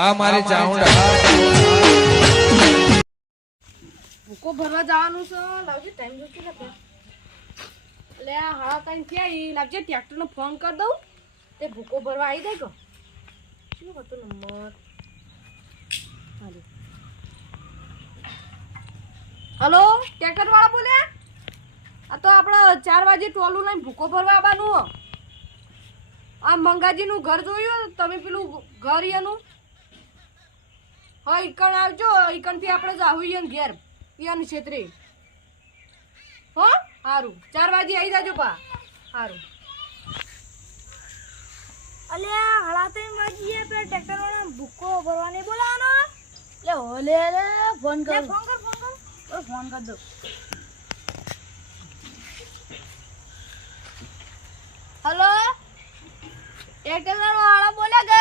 આ મારી ચાઉંડા ભૂકો ભરવા જવાનું છે. લાવજે ટાઈમ જોઈશે ને પેલા. એટલે હા હાડા ત્રણ થયા ઈ લાવજે ટ્રેક્ટરનો ફોન કરી દઉં. તે ભૂકો ભરવા આવી જાય કો? શું હતો નંબર? હાલો. હલો ટ્રેક્ટર વાળા બોલે? આ તો આપણે ચાર વાગે ટોલું લઈને ભૂકો ભરવા આવવાનું. હો. આ મંગાજીનું ઘર જોયું? તમે પેલું ઘર એનું હા ઈકણ આવજો. ઈકણથી આપણે જાવું ઈયન ઘેર. ઈયન ક્ષેત્રે હો? સારું ચાર વાગે આવી જાજો પા. સારું અલ્યા હળાતે માજીએ પેલા ટ્રેક્ટર વાળા ભૂકો ભરવાને બોલાવાનો લે ઓલે લે ફોન કર. ફોન કર ફોન કર. ઓ ફોન કર દો હલો? ટ્રેક્ટર વાળા બોલ્યા કે?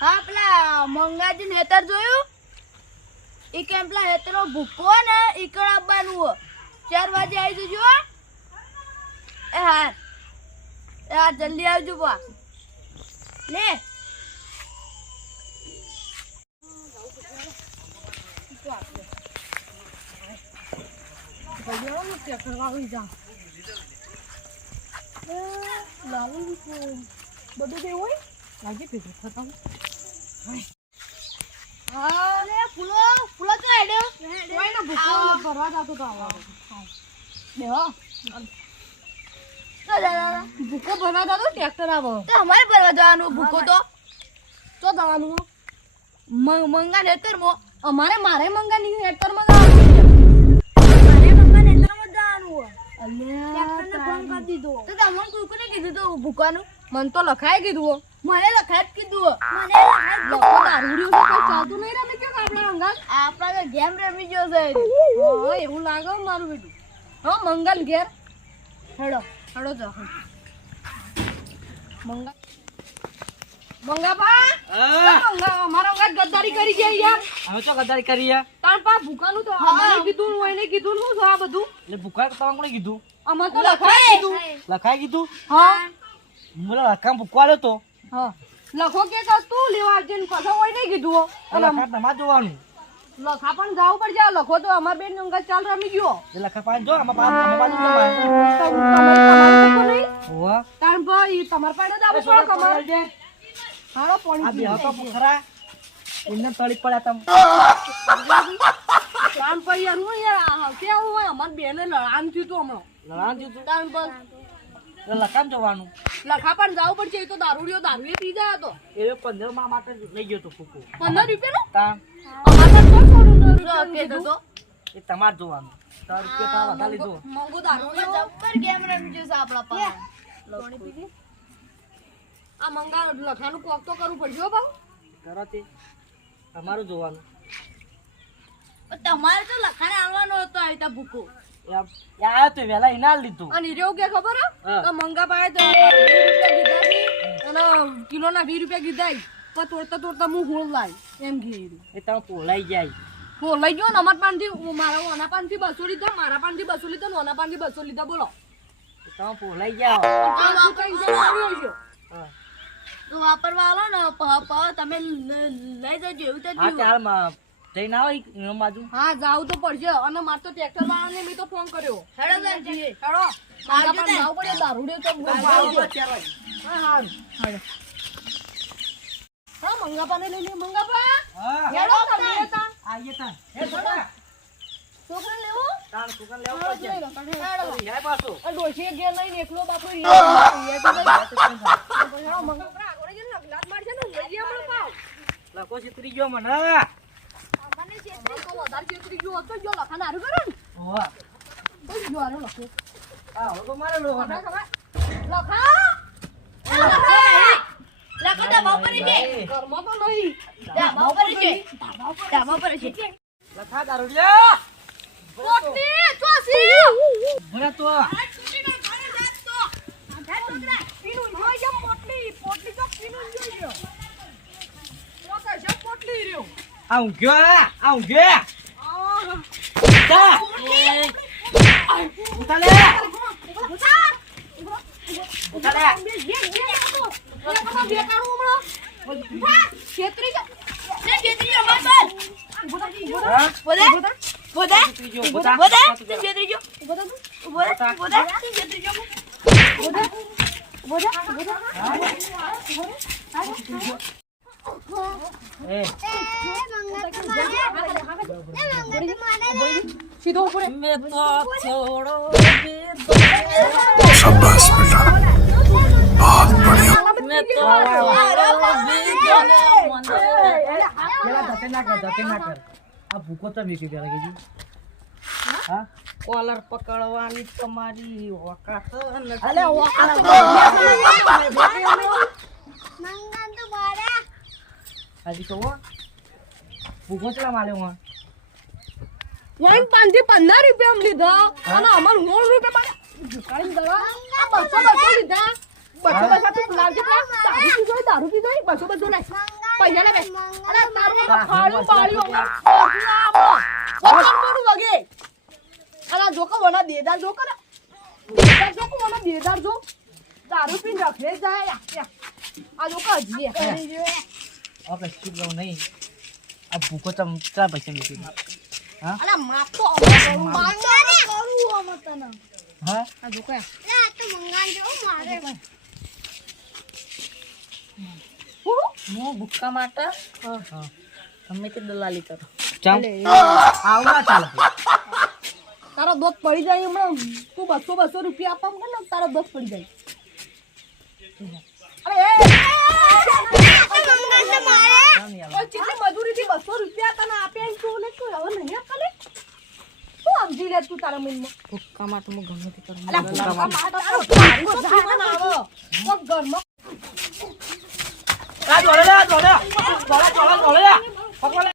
હા, પેલા મંગાજી નેતર જોયું? ઈ કેમ પેલા હેતરો ભૂકો ને ઈકળ આવવાનું હો ચાર વાગે આવી જજો એ હા એ હા જલ્દી આવજો, બા. લે. બધું કેવું હોય? લાગે ભેગું થતા લે ફૂલો ફૂલો તો હેડ્યો. કોઈ ને ભૂકો ભરવા જતો તો તો દાદા ભૂકો ભરવા જતો ટ્રેક્ટર આવો. તો અમારે ભરવા જવાનું ભૂકો તો. તો જવાનું. મંગા નેતર મો અમારે મારે જવાનું. મંગા નેતરમાં જવાનું હો ટ્રેક્ટરને ફોન કરી દીધો. તો તમને કોઈ કીધું તો ભૂકવાનું મન તો લખાઈ કીધું. મને લખાત કીધું. મને લખાત લખો દારૂડિયું છે કોઈ ચાલતું નહીં રમે કે આપણે અંગાત આપણા તો ગેમ રમી ગયો છે. ઓ એવું લાગે મારું બેટું. હો મંગલ ઘેર. હેડો હેડો જો મંગલ મંગાપા મંગા અમારા અંગાત ગદ્દારી કરી ગયા યાર હવે તો ગદ્દારી કરી યાર તાર પા ભૂકાનું તો અમારે કીધું ને એને કીધું શું છે આ બધું. એટલે ભૂખા તો કોણે કીધું? અમાર તો લખાઈ કીધું. લખાઈ કીધું? હા. મને લખા ભૂખવા તો. હા. લખો કે તું લેવા આવજે ને પાછો હોય નહીં કીધું. અને તમારે જોવાનું. લખા પણ જાવ આ લખો તો અમાર બેન અંગત ચાલ રમી ગયો. લખા પાસે જો અમાર પાસે અમાર હોવા. તાણ ભાઈ તમાર પાસે જ છો. કમર હારો આ પાણી બે હતો પુખરા. એમને તળી પડ્યા તમ. તાણ ભાઈ યાર હું યાર કે હું હોય? અમાર બેને લડાણ થયું તું હમણાં. લડાન થયું તાર તાણ લખાણ જોવાનું? લખા પણ જવું પડશે એ તો દારૂડિયો દારૂએ પી જાય તો એ પંદરમાં માટે લઈ ગયો તો ફૂકું પંદર રૂપિયા તા. તો કીધું એ તમાર જોવાનું. તાર રૂપિયા તાર વધારે લીધો મોંઘું દારૂડિયો જબ્બર ગેમ રમી ગયો છે આપણા પાસે આ મંગા લખાનું કોક તો કરવું પડશે હો ભાવ કરો તે તમારું જોવાનું. તમારે તો લખાણે આવવાનો હતો આવી રીતે ભૂકો એ આ- એ આવ્યો તો વહેલા ઇનાલ લીધું. અને હીરો કે ખબર હે? મંગા પાસે તો વીસ રૂપિયા કીધા અને કિલો ના વીસ રૂપિયા કીધા પણ તોડતા તોડતા હું હોળ લાય. એમ કે એ તમે પોલાઈ જાય. હોળ લઈ ગયો ને અમારા પાનથી મારા ઓના પાનથી બસો લીધા મારા પાનથી બસો લીધા ને ઓના પાનથી બસો લીધા બોલો. તમે પોલાઈ જાઓ તો વાપરવા આવો ને તમે લઈ જજો એવું તો. ચાલ માં ના આવો એમ બાજુ. હા જાવું તો પડશે. અને મારે તો ટ્રેક્ટર વાળાને મેં તો ફોન કર્યો. હેડો. હેડો. આવજો તાર. જાવું પડે દારૂડે તો બહુ ભાવ છે. હા હારું. હેડો. હા મંગાપાને લઈ લે મંગાપા? હા. હેડો તમે. હતા આઈએ તા હે છોકરા. છોકરા. લેવો? તાર છોકરા લેવો પડશે. હેડો. હે પાછો. આ ડોશીએ ઘેર લઈને એકલો બાપુ રિયા હેડો મંગા. આગળ જઈને નગલાત મારશે ને લઈ આપણે પાવ. લકો છેતરી ગયો મને. લખા દારૂ લ્યો પોટલી ચોસી ભરે તો પોટલી પોટલી તો પીનું જોઈ ગયો તો કશા પોટલી રહ્યો આ ઊંઘ્યો આ ઊંઘ્યો આ જા ઉઠા સીધો ઉપર રે. મેં તો છોડો शाबाश बेटा बहुत बढ़िया મેં તો પેલા ધકે ના કર ધકે ના કર આ ભૂકો તો મીઠી પેલા કીધું હા કોલર પકડવાની તમારી ઓકાત નથી અલે આ તો હજી તો. ભૂકો ચલા માલે હું? વાઈન પાંચથી પંદર રૂપિયા લીધો. અને અમાર નોળ રૂપિયા દવા. આ બસો બસો લીધા. બસો બસો તું લાવજે દારૂ પીધો દારૂ પીધો બસો બસો લાય પૈસા લે બે અરે તારું ખાડું મોઢું વગે. આ જોકો વના દેદાર જોકો ને દેદાર જોકો વના દેદાર જો. દારૂ પીને રખડે જાય. આ જોકો હજી ઓકે શીખ લઉં નહીં આ ભૂકો ચમ ચા પૈસા અરે માપ તો કરું, તો કરું અમે તને. હા. હું ભૂકા માટે હા તમે તે દલાલી કરો ચાલ આવું ના ચાલે તારો દોત પડી જાય હમણાં તું બસો બસો રૂપિયા આપવા કે ને તારો દોત પડી જાય અરે એ! મજૂરીથી બસો રૂપિયા તને આપે તું લે તું હવે નહીં આપવા શું સમજી લે તું તારા મનમાં? હું ગમે તે કરું અલા, તારો આવો. કોક ઘરમાં આ આ પકડ લે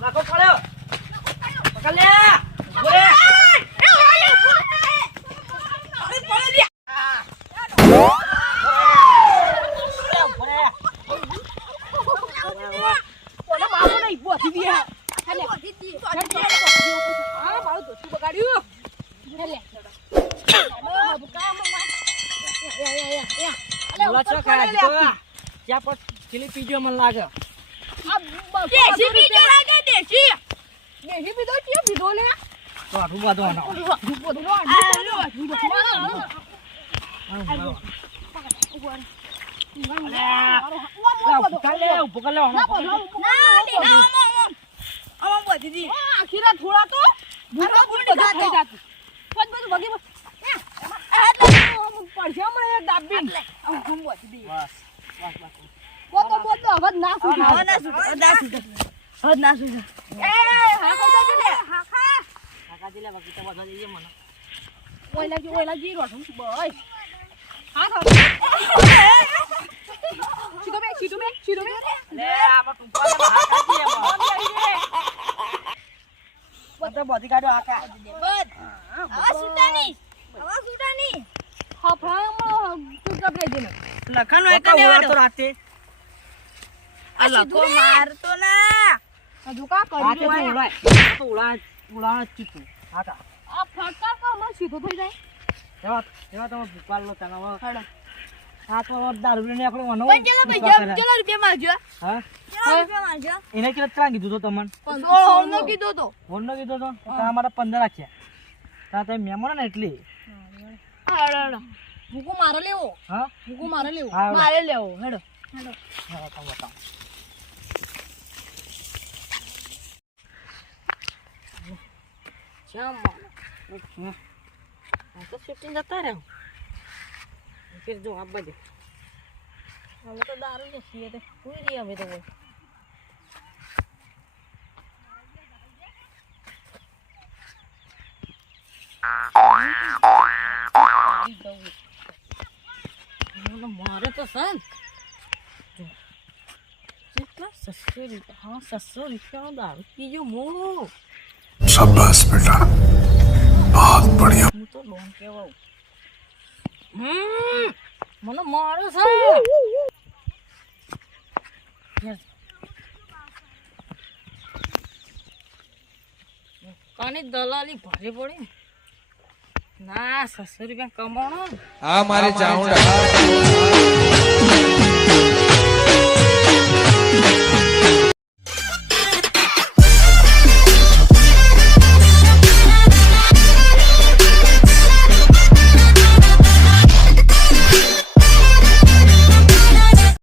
નાખો પડ્યો પકડ લે ઊભો રે. ઊભો રે. કોને મારો નહીં બોધી દે હા મારું ધોતું બગાડ્યું લે લે બોલા છો ખાય તો ત્યાં પર ખીલી પીજો મને લાગે દેશી બીજો લાગે, દેશી. દેશી પીધો છે પીધો લે તો આટલું બધું આનો. બધું લો લે, ઊભો લે, ઊભો કર લે, આનો. બધી દી. આખીરા થોડા તો બધું બધું વગી. પડશે હમણાં એ. આમ, આમ બધી દી. બસ, બસ, બસ. પોતો પોતો હવે ના સુધરે. હવે ના સુધરે, હવે ના સુધરે. હવે ના સુધરે. એ, હાંકો જજો લે, હાંકા. કાકાજી લે, બાકી તો બધા જઈએ મને. ઓયલા જી, ઓયલા જી, રોઢું છું, બસ. સીધો બે, સીધો બે, સીધો બે. લે, આમાં ટૂંપા લે, હાથ એમાં. બધા કાઢો બસ. હવે હફામાં તું ગભરાઈ જઈને. લખન હોય પકા ઉડા તો રાતે. આ લખો મારતો ના હજુ કા કરી રાતે તો રહ્યો? ઉડાય. આ તો ઉડાય, ઉડાય જ ચીકુ. આ ફટકા કા સીધો થઈ જાય એવા- એવા તમે ભૂપાલ લો તને હવે. આ તો હવે દારૂ લઈને આપણે વનો પણ ચલો ભૂકા પૈસા કરે. ચલો રૂપિયા મારજો હા? ચલો રૂપિયા મારજો એને કેટલા ત્રણ કીધું તો તમને સોળ નો તો તો પંદર રાખ્યા મહેમાન ને એટલે ભૂકો મારે લેવો. હા? ભૂકો મારે લેવો. મારે લેવો. હેડો. હા, બતાવો, બતાવો. હમ. આ તો shifting જતા રહે. ફિર જો આ બધે. હવે તો દારૂ ને છીએ તે. કોઈ રહી હવે તો કોઈ આવી જવું મારે તો સન કેટલા સસ્સો રૂપિયા હા સસ્સો રૂપિયાનો દારૂ પીજો મો શાબાશ બેટા. બહુત બઢિયા. હું તો લોન કેવા હમ કાની દલાલી ભારે પડી ના સસુરી રૂપિયા કમાણો. હા મારે જાઉં